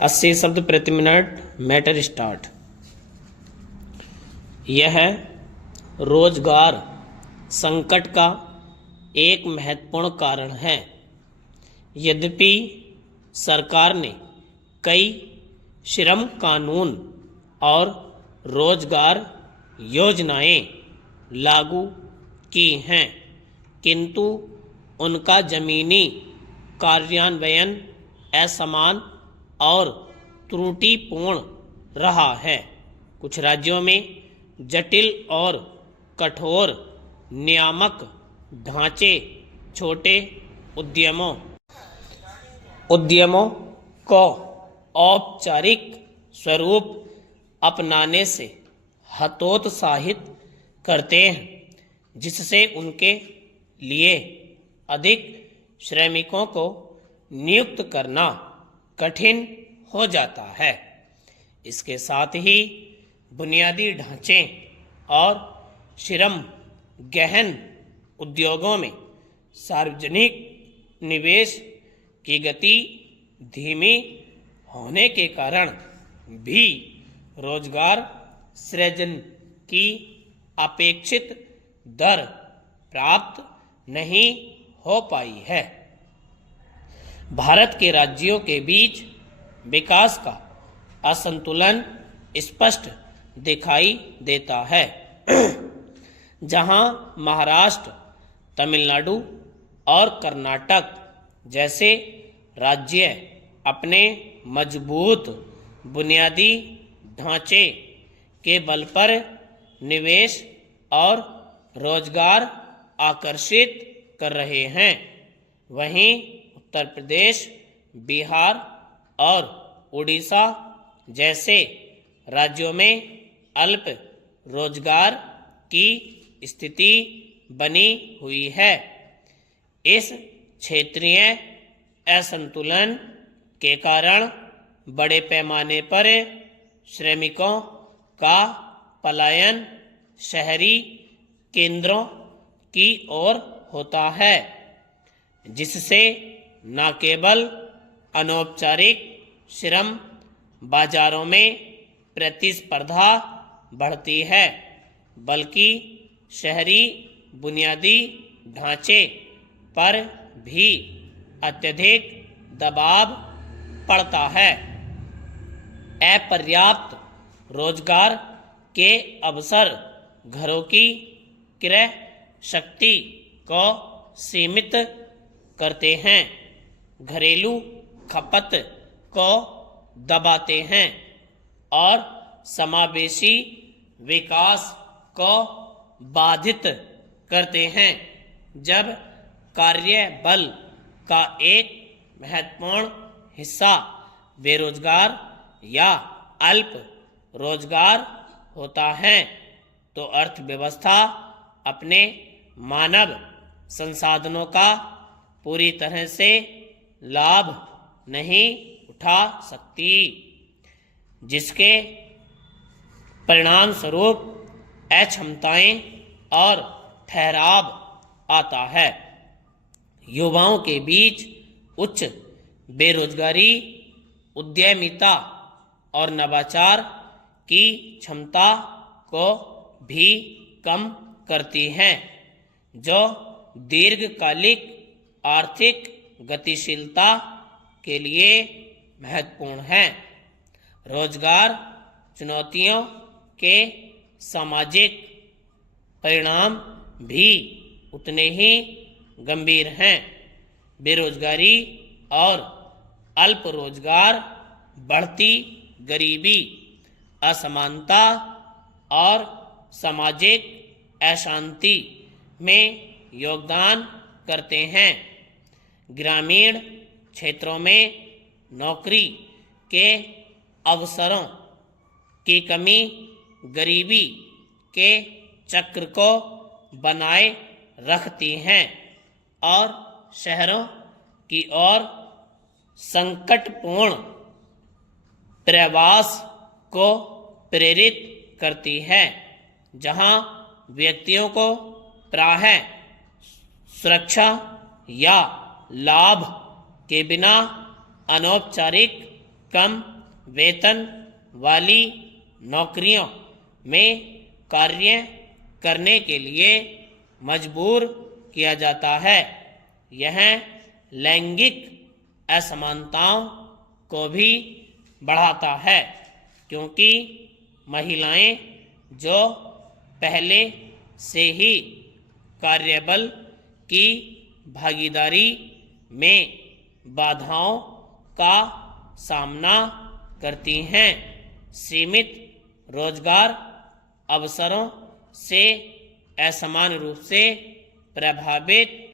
80 शब्द प्रति minute. Matter start. यह रोजगार संकट का एक महत्वपूर्ण कारण है। यद्यपि सरकार ने कई श्रम कानून और रोजगार योजनाएं लागू की हैं, किंतु उनका जमीनी कार्यान्वयन असमान और त्रुटिपूर्ण रहा है। कुछ राज्यों में जटिल और कठोर नियामक ढांचे छोटे उद्यमों को औपचारिक स्वरूप अपनाने से हतोत्साहित करते हैं, जिससे उनके लिए अधिक श्रमिकों को नियुक्त करना कठिन हो जाता है। इसके साथ ही बुनियादी ढांचे और श्रम गहन उद्योगों में सार्वजनिक निवेश की गति धीमी होने के कारण भी रोजगार सृजन की अपेक्षित दर प्राप्त नहीं हो पाई है। भारत के राज्यों के बीच विकास का असंतुलन स्पष्ट दिखाई देता है। जहां महाराष्ट्र, तमिलनाडु और कर्नाटक जैसे राज्य अपने मजबूत बुनियादी ढांचे के बल पर निवेश और रोजगार आकर्षित कर रहे हैं, वहीं उत्तर प्रदेश, बिहार और उड़ीसा जैसे राज्यों में अल्प रोजगार की स्थिति बनी हुई है। इस क्षेत्रीय असंतुलन के कारण बड़े पैमाने पर श्रमिकों का पलायन शहरी केंद्रों की ओर होता है, जिससे न केवल अनौपचारिक श्रम बाजारों में प्रतिस्पर्धा बढ़ती है, बल्कि शहरी बुनियादी ढांचे पर भी अत्यधिक दबाव पड़ता है। अपर्याप्त रोजगार के अवसर घरों की क्रय शक्ति को सीमित करते हैं, घरेलू खपत को दबाते हैं और समावेशी विकास को बाधित करते हैं। जब कार्य बल का एक महत्वपूर्ण हिस्सा बेरोजगार या अल्प रोजगार होता है, तो अर्थव्यवस्था अपने मानव संसाधनों का पूरी तरह से लाभ नहीं उठा सकती, जिसके परिणाम स्वरूप अक्षमताएं और ठहराव आता है। युवाओं के बीच उच्च बेरोजगारी उद्यमिता और नवाचार की क्षमता को भी कम करती है, जो दीर्घकालिक आर्थिक गतिशीलता के लिए महत्वपूर्ण है। रोजगार चुनौतियों के सामाजिक परिणाम भी उतने ही गंभीर हैं। बेरोजगारी और अल्प रोजगार बढ़ती गरीबी, असमानता और सामाजिक अशांति में योगदान करते हैं। ग्रामीण क्षेत्रों में नौकरी के अवसरों की कमी गरीबी के चक्र को बनाए रखती हैं और शहरों की ओर संकटपूर्ण प्रवास को प्रेरित करती है, जहां व्यक्तियों को प्रायः सुरक्षा या लाभ के बिना अनौपचारिक कम वेतन वाली नौकरियों में कार्य करने के लिए मजबूर किया जाता है। यह लैंगिक असमानताओं को भी बढ़ाता है, क्योंकि महिलाएं जो पहले से ही कार्यबल की भागीदारी में बाधाओं का सामना करती हैं, सीमित रोजगार अवसरों से असमान रूप से प्रभावित